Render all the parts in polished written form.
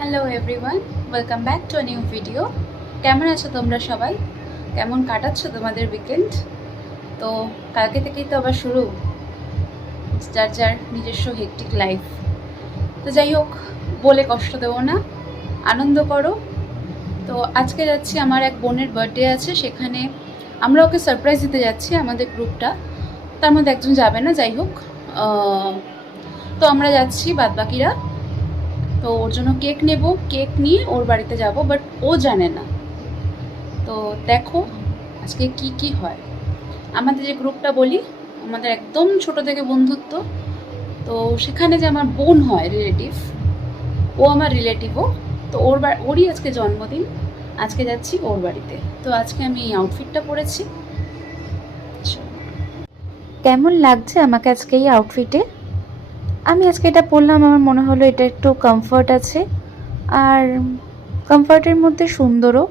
Hello everyone, welcome back to a new video. কেমন আছো তোমরা সবাই? কেমন কাটাচ্ছ তোমাদের উইকেন্ড? তো কালকে থেকেই তো আবার শুরু যার যার নিজস্ব হেক্টিক লাইফ। তো যাই হোক, বলে কষ্ট দেবো না, আনন্দ করো। তো আজকে যাচ্ছি, আমার এক বোনের বার্থডে আছে, সেখানে আমরা ওকে সারপ্রাইজ দিতে যাচ্ছি। আমাদের গ্রুপটা, তার মধ্যে একজন যাবে না, যাই হোক। তো আমরা যাচ্ছি বাদবাকিরা। তো ওর জন্য কেক নেব, কেক নিয়ে ওর বাড়িতে যাব, বাট ও জানে না। তো দেখো আজকে কি কি হয়। আমাদের যে গ্রুপটা বলি, আমাদের একদম ছোট থেকে বন্ধুত্ব। তো সেখানে যে আমার বোন হয় রিলেটিভ, ও আমার রিলেটিভও। তো ওরই আজকে জন্মদিন, আজকে যাচ্ছি ওর বাড়িতে। তো আজকে আমি এই আউটফিটটা পরেছি। কেমন লাগছে আমাকে আজকে এই আউটফিটে? আমি আজকে এটা পরলাম, আমার মনে হলো এটা একটু কমফর্ট আছে, আর কমফর্টের মধ্যে সুন্দরও।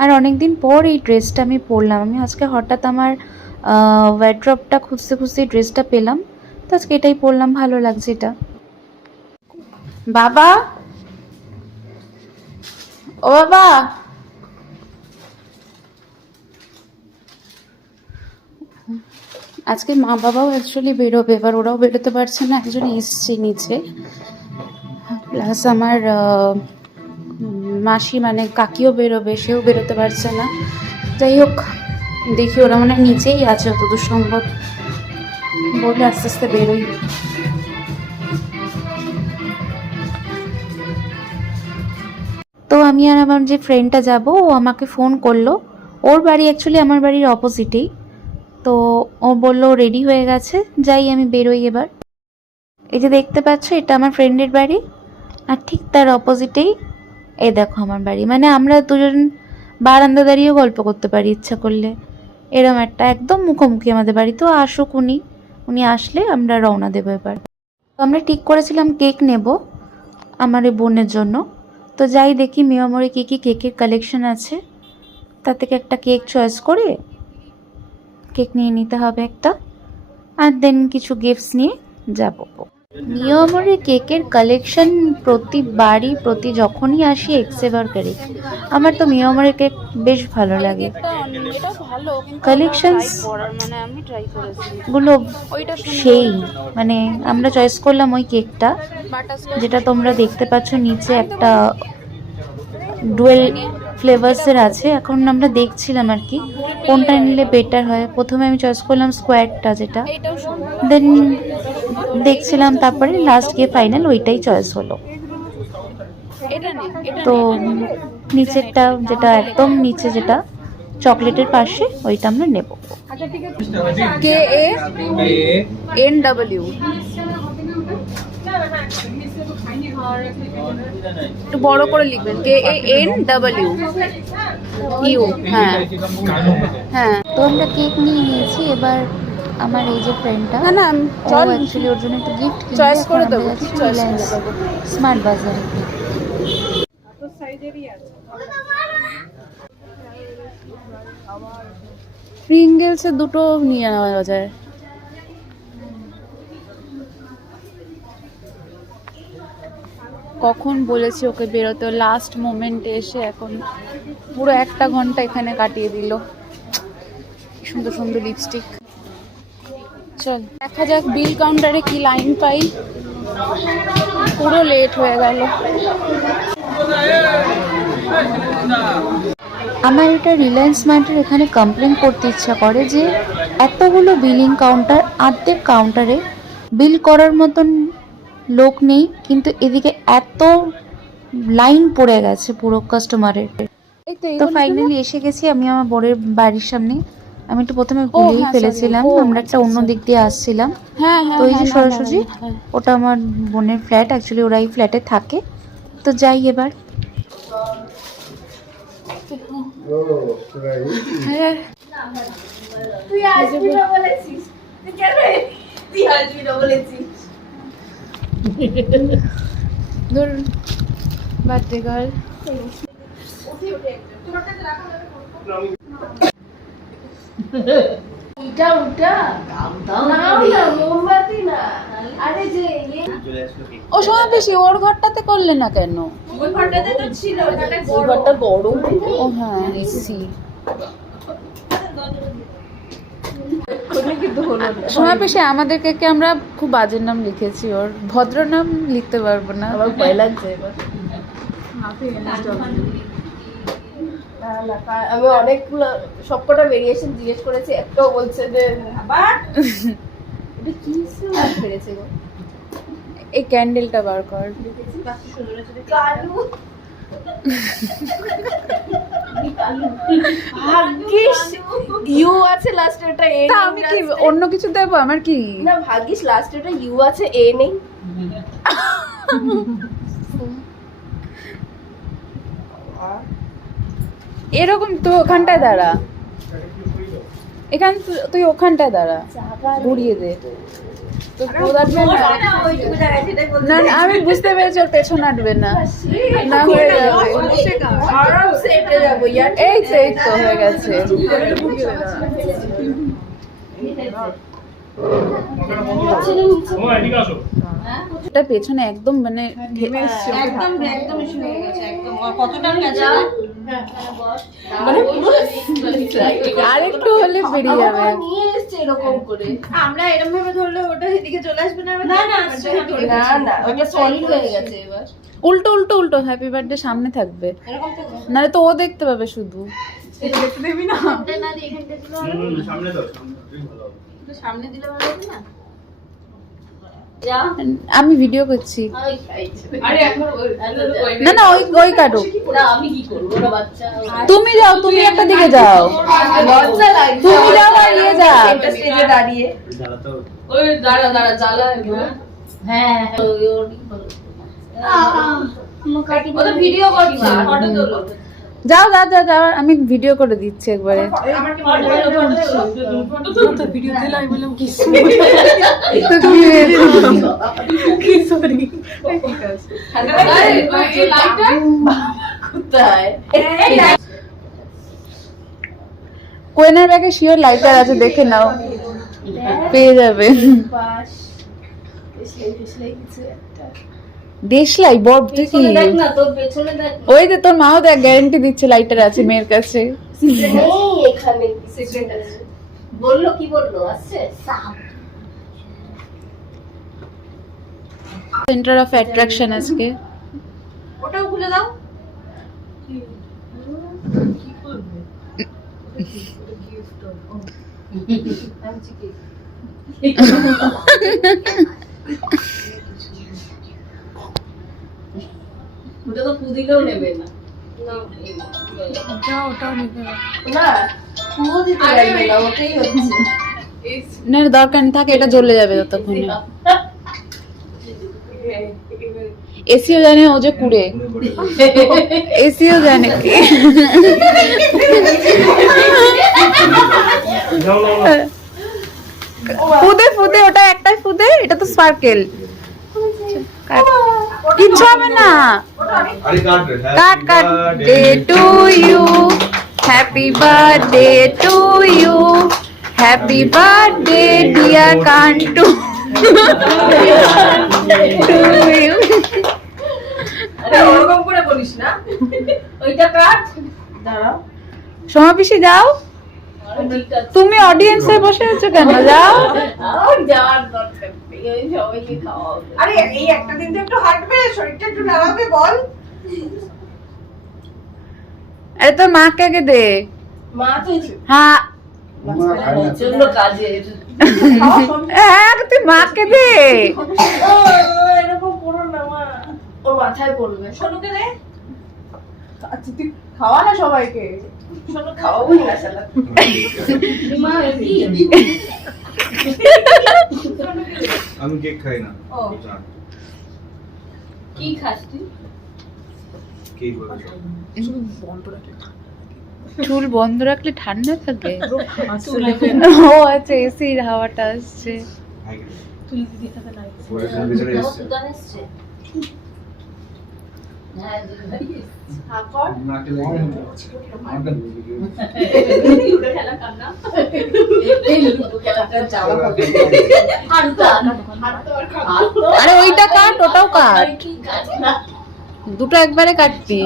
আর অনেক দিন পর এই ড্রেসটা আমি পরলাম। আমি আজকে হঠাৎ আমার ওয়ার্ড্রপটা খুঁজতে খুঁজতে ড্রেসটা পেলাম, তো আজকে এটাই পরলাম, ভালো লাগছে এটা। বাবা, ও বাবা, আজকে মা বাবাও অ্যাকচুয়ালি বেরোবে, এবার ওরাও বেরোতে পারছে না, একজন এসছে নিচে, প্লাস আমার মাসি মানে কাকিও বেরোবে, সেও বেরোতে পারছে না। যাই হোক, দেখি ওরা মানে নিচেই আছে যতদূর সম্ভব, বলে আস্তে আস্তে বেরোই। তো আমি আর আমার যে ফ্রেন্ডটা যাব, ও আমাকে ফোন করলো। ওর বাড়ি অ্যাকচুয়ালি আমার বাড়ির অপোজিটেই। তো ও বললো রেডি হয়ে গেছে, যাই আমি বেরোই এবার। এই যে দেখতে পাচ্ছ, এটা আমার ফ্রেন্ডের বাড়ি, আর ঠিক তার অপোজিটেই এই দেখো আমার বাড়ি। মানে আমরা দুজন বারান্দা দাঁড়িয়েও গল্প করতে পারি ইচ্ছা করলে, এরম একটা একদম মুখোমুখি আমাদের বাড়ি। তো আসুক উনি, উনি আসলে আমরা রওনা দেবো এবার। তো আমরা ঠিক করেছিলাম কেক নেব আমার এই বোনের জন্য। তো যাই দেখি মিয়ামরে কী কী কেকের কালেকশন আছে, তার থেকে একটা কেক চয়েস করে কেক নিয়ে নিতে হবে একটা, আর দেন কিছু গিফটস নিয়ে যাব। মিয়ামরের কেকের কালেকশন প্রতি যখনই আসি এক্সেবার করে। আমার তো মিয়ামরের কেক বেশ ভালো লাগে। কালেকশনস গুলো সেই, মানে আমরা চয়েস করলাম ওই কেকটা, যেটা তোমরা দেখতে পাচ্ছ নিচে একটা ডুয়েল ফ্লেভার্সের আছে। এখন আমরা দেখছিলাম আর কি কোনটা নিলে বেটার হয়। প্রথমে আমি চয়েস করলাম স্কোয়ারটা, যেটা দেন দেখছিলাম, তারপরে লাস্ট গিয়ে ফাইনাল ওইটাই চয়েস হলো। তো নিচেরটা, যেটা একদম নিচে, যেটা চকলেটের পাশে, ওইটা আমরা নেব। KANW, একটু বড় করে লিখবেন, KANW। হ্যাঁ হ্যাঁ। তো আমরা কেক নিয়ে নিয়েছি। এবার আমার এই যে ফ্রেন্ডটা, না না, ও অ্যাকচুয়ালি ওর জন্য একটু গিফট কিনবে। চয়েস করে এখন দেবো, আমরা যাচ্ছি চয়েস করে রিলায়েন্স দেবো। স্মার্ট বাজারে। প্রিঙ্গেলসে দুটো নিয়ে নেওয়া যায়। কখন বলেছি ওকে বেরোতে, লাস্ট মোমেন্টে এসে এখন পুরো 1 ঘন্টা এখানে কাটিয়ে দিল। সুন্দর সুন্দর লিপস্টিক। চল দেখা যাক বিল কাউন্টারে কি লাইন পাই, পুরো লেট হয়ে গেল। আমার এটা রিলায়েন্স স্মার্টের এখানে কমপ্লেন করতে ইচ্ছা করে যে এতগুলো বিলিং কাউন্টার, অর্ধেক কাউন্টারে বিল করার মতন লোক নেই, কিন্তু এদিকে এত লাইন পড়ে গেছে পুরো কাস্টমারের। তো ফাইনালি এসে গেছি আমি আমার বরের বাড়ির সামনে। আমি একটু প্রথমে ভুলেই ফেলেছিলাম, আমরা একটা অন্য দিক দিয়ে আসছিলাম। তো এই যে সরাসরি ওটা আমার বোনের ফ্ল্যাট, অ্যাকচুয়ালি ওরা এই ফ্ল্যাটে থাকে। তো যাই এবার। হ্যাঁ, তুই আসবি না বলেছিস, তুই কেন তুই আসবি না বলেছিস? ধরুন বার্থডে গার্ল। এটা ওটা না না মোমবাতি না, আরে যে ইয়ে ও সময় বেশি ওর ঘরটাতে করলে না কেন? ওই ঘরটাতে তো ছিল, ওই ঘরটা গরম। ও হ্যাঁ এসি। সময় পেশে আমাদেরকে কে আমরা খুব বাজে নাম লিখেছি, ওর ভদ্র নাম লিখতে পারবো না। আমার ভয় লাগছে এবার। আমি অনেকগুলো সবকটা ভেরিয়েশন জিজ্ঞেস করেছি, একটাও বলছে যে আবার এটা কি ফেরেছে গো। এই ক্যান্ডেলটা বার কর। কালু ভাগ্যিস ইউ আছে লাস্টে, এটা এ তা আমি কি অন্য কিছু দেবো? আমার কি না, ভাগ্যিস লাস্টে এটা ইউ আছে, এ নেই। এরকম তুই ওখানটায় দাঁড়া, এখান তুই ওখানটায় দাঁড়া, ঘুরিয়ে দে। তো না না, আমি বুঝতে পেরেছি ওর পেছন আটবে না, না হয়ে যাবে। আরামসে এটা যাবো ইয়ার। এই তো এই তো হয়ে গেছে। এটা পেছনে একদম মানে একদম একদম ইস্যু হয়ে গেছে, একদম কতটা গেছে মানে পুরো আরেকটু হলে বেরিয়ে যাবে। নিয়ে এসেছে এরকম করে। আমরা এরকম ভাবে ধরলে ওটা এদিকে চলে আসবে না? না না না, ওটা সলিড হয়ে গেছে এবার। উল্টো উল্টো উল্টো হ্যাপি বার্থডে সামনে থাকবে, নাহলে তো ও দেখতে পাবে শুধু। সামনে দাও, সামনে দিলে ভালো হবে না? আমি ভিডিও করছি। আরে এখন না না ওই ওই কাটো, না আমি কি করব, ওরা বাচ্চা। তুমি যাও, তুমি একটা দিকে যাও, লজ্জা লাগছে। তুমি যাও আর ইয়ে যা। একটা স্টেজে দাঁড়িয়ে ওই দাঁড়া দাঁড়া জ্বালা হ্যাঁ ওর কি বলো ও তো ভিডিও করছি, ফটো তোলো। যাও যাও যাও যাও, আমি ভিডিও করে দিচ্ছি একবারে। আমার কি ফটো তোলো তো ভিডিও দিলে আমি বললাম কি কি সরি এই লাইটটা কোথায়? কোয়েনার ব্যাগে শিওর লাইটার আছে, দেখে নাও, পেয়ে যাবে। পাশ এসলাই কিছু একটা দেশলাই বড় তুই কি? দেখ না, তোর পেছনে দেখ। ওই যে তোর মাও দেখ গ্যারান্টি দিচ্ছে লাইটার আছে মেয়ের কাছে। নেই এখানে সিক্রেট আছে। বললো কি বললো? আছে সাপ। সেন্টার অফ অ্যাট্রাকশন আজকে। ওটাও খুলে দাও। কি করবে? ওটা তো পুদিলেও নেবে না। না পুরো দিতে পারবে না, ওটাই হচ্ছে। না দরকার নেই, থাকে এটা জ্বলে যাবে ততক্ষণে। এসিও জানে ও যে কুড়ে, এসিও জানে কি। ফুদে ফুদে, ওটা একটাই ফুদে, এটা তো স্পার্কেল। কিচ্ছু হবে না, cut cut. Day to you, happy birthday to you, happy birthday dear Kantu to you. আরে ওরকম করে বলিস না, ওইটা কাট। দাঁড়াও সমাবেশে যাও, তুমি অডিয়েন্সে বসে আছো কেন? যাও। আর যাওয়ার দরকার নেই, ওই সবাইকে খাওয়াও। আরে এই একটা দিন তো একটু হাঁটবে, শরীরটা একটু নাড়াবে, বল। আরে তোর মাকে আগে দে। মা তো হ্যাঁ জন্য কাজে হ্যাঁ, তুই মাকে দে। এরকম করো না মা, ওর মাথায় পড়বে। সোনুকে দে। আচ্ছা তুই খাওয়া না সবাইকে, সোনু খাওয়াবই না শালা। মা আমি কেক খাই না। ও। কি খাস তুই? কেক বলে চুল বন্ধ রাখলে ঠান্ডা থাকে। ও আচ্ছা, এসির হাওয়াটা আসছে। ভিতরে এসছে। হ্যাঁ হাকর নাকে লেগে লুডো খেলা কান্না এই লুডো খেলাটা যাওয়া হবে হাঁটতো আরে ওইটা কাট, ওটাও কাট, দুটো একবারে কাটবি।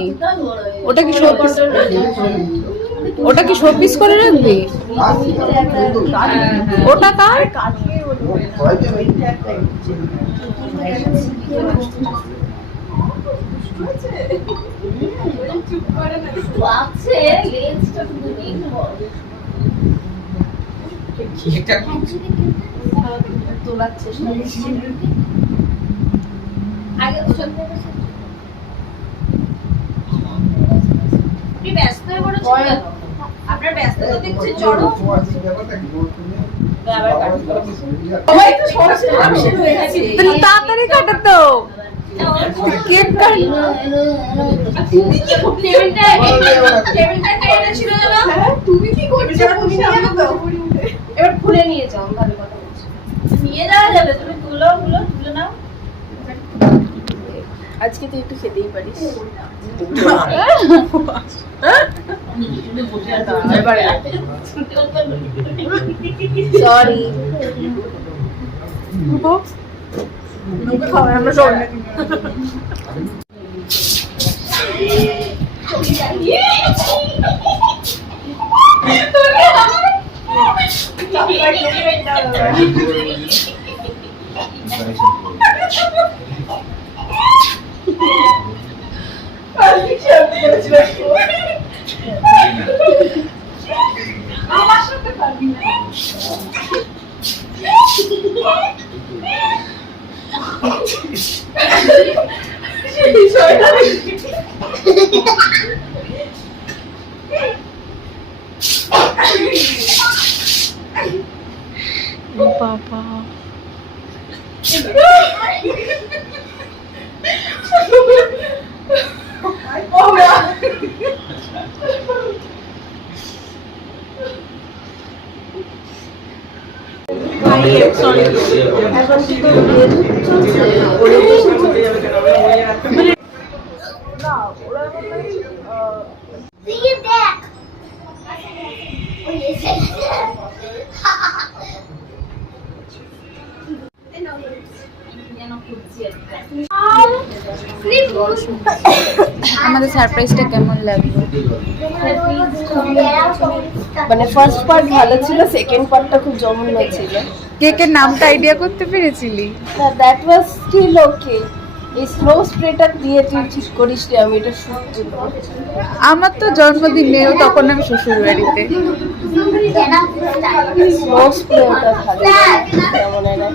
ওটা কি শোপিস, ওটা কি শোপিস করে রাখবি? ওটা কাট। আছে লেন্সটা শুধু নেই তোলার চেষ্টা আগে ওষুধ আপনি ব্যস্ত হয়ে পড়েছেন, আপনার ব্যস্ততা দেখছি চরম। সবাই তো সরাসরি অপশন হয়ে গেছে, তাড়াতাড়ি কাটা তো, কেক কাট। তুমি কি টেবিলটা টেবিলটা ছিল না? তুমি কি করছো? তুমি নিয়ে যাও তো, এবার খুলে নিয়ে যাও। ভালো কথা বলছো, নিয়ে যাওয়া যাবে, তুমি তুলে নাও। আজকে তুই একটু খেতেই পারিস। সরি আমরা সব আমার সাথে পারবি না। বাবা আমাদের সারপ্রাইজটা কেমন লাগলো? মানে ফার্স্ট পার্ট ভালো ছিল, সেকেন্ড পার্টটা খুব জঘন্য ছিল। কেকের নামটা আইডিয়া করতে পেরেছিলি? না, দ্যাট ওয়াজ স্টিল ওকে। এই স্নো স্প্রেটা দিয়ে তুই ঠিক করিস রে, আমি এটা শুনছি। আমার তো জন্মদিন নেই, তখন আমি শ্বশুর বাড়িতে। স্নো স্প্রেটা ভালো কেমন এরা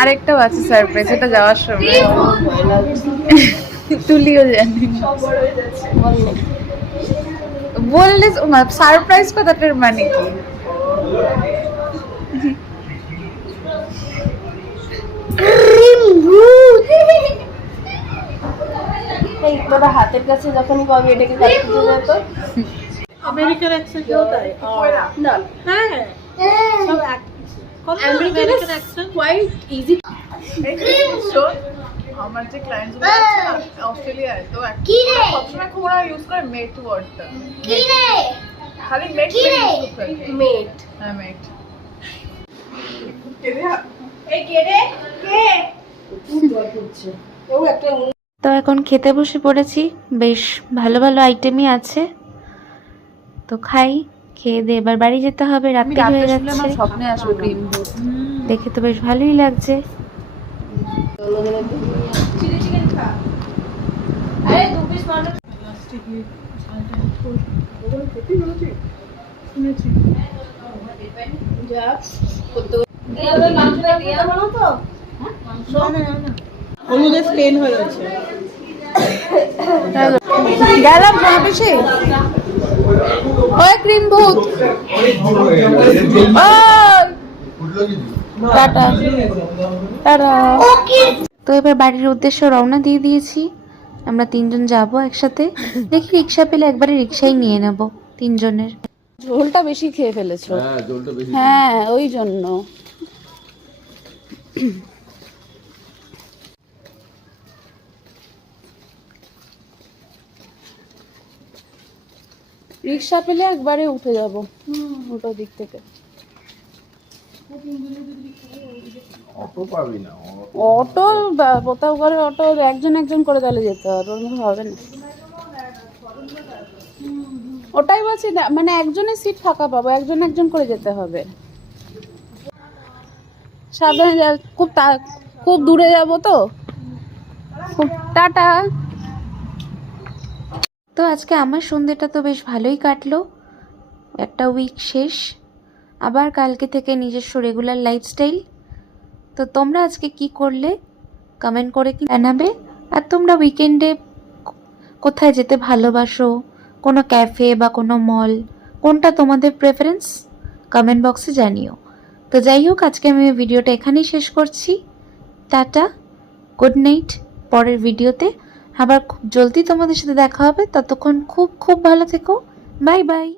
আরেকটাও আছে সারপ্রাইজ, এটা যাওয়ার সময় তুলিও জানি না। বললে সারপ্রাইজ কথাটার মানে কি? এই তোরা হাতের কাছে যখনই পাবি এটাকে কাটতে যেত। আমেরিকার অ্যাকসেন্ট তাই না হ্যাঁ সব আমেরিকান অ্যাকসেন্ট কোয়াইট ইজি। আমার যে ক্লায়েন্টস গুলো আছে না অস্ট্রেলিয়ায়, তো actually সবসময় খুব ওরা ইউজ করে মেট ওয়ার্ডটা। খালি মেট ইউজ করে। মেট হ্যাঁ মেট। এই কে রে কে ও একটা তো এখন খেতে বসে পড়েছি, বেশ ভালো ভালো আইটেমই আছে। তো খাই, খেয়ে দিয়ে এবার বাড়ি যেতে হবে, রাত্রি হয়ে যাচ্ছে। স্বপ্নে আসবে ক্রিম দুধ। দেখে তো বেশ ভালোই লাগছে। চিলি চিকেন খা। আরে দু পিস মাত্র যা কত এই আমরা মাংসটা দিয়ে বানাও তো। হলুদে স্টেন হয়ে রয়েছে। গেলাম সমাবেশে। ওই ক্রিম ভূত, টাটা টাটা। তো এবার বাড়ির উদ্দেশ্যে রওনা দিয়ে দিয়েছি। আমরা তিনজন যাব একসাথে। দেখি রিক্সা পেলে একবারে রিক্সাই নিয়ে নেব তিনজনের। ঝোলটা বেশি খেয়ে ফেলেছো। হ্যাঁ জলটা বেশি। হ্যাঁ ওই জন্য। রিক্সা পেলে একবারে উঠে যাব উল্টো দিক থেকে। অটো পাবি না অটো কোথাও করে অটো একজন একজন করে তাহলে যেতে হবে, ওর মধ্যে হবে না। ওটাই বলছি না, মানে একজনের সিট ফাঁকা পাবো, একজন একজন করে যেতে হবে। সাবধানে যা, খুব দূরে যাব তো। টাটা। তো আজকে আমার সন্ধ্যেটা তো বেশ ভালোই কাটলো, একটা উইক শেষ, আবার কালকে থেকে নিজস্ব রেগুলার লাইফস্টাইল। তো তোমরা আজকে কি করলে কমেন্ট করে কি জানাবে। আর তোমরা উইকেন্ডে কোথায় যেতে ভালোবাসো, কোনো ক্যাফে বা কোনো মল, কোনটা তোমাদের প্রেফারেন্স কমেন্ট বক্সে জানিও। তো যাই হোক, আজকে আমি ভিডিওটা এখানেই শেষ করছি। Tata, good night. পরের ভিডিওতে আবার খুব জলদি তোমাদের সাথে দেখা হবে, ততক্ষণ খুব খুব ভালো থেকো। Bye bye.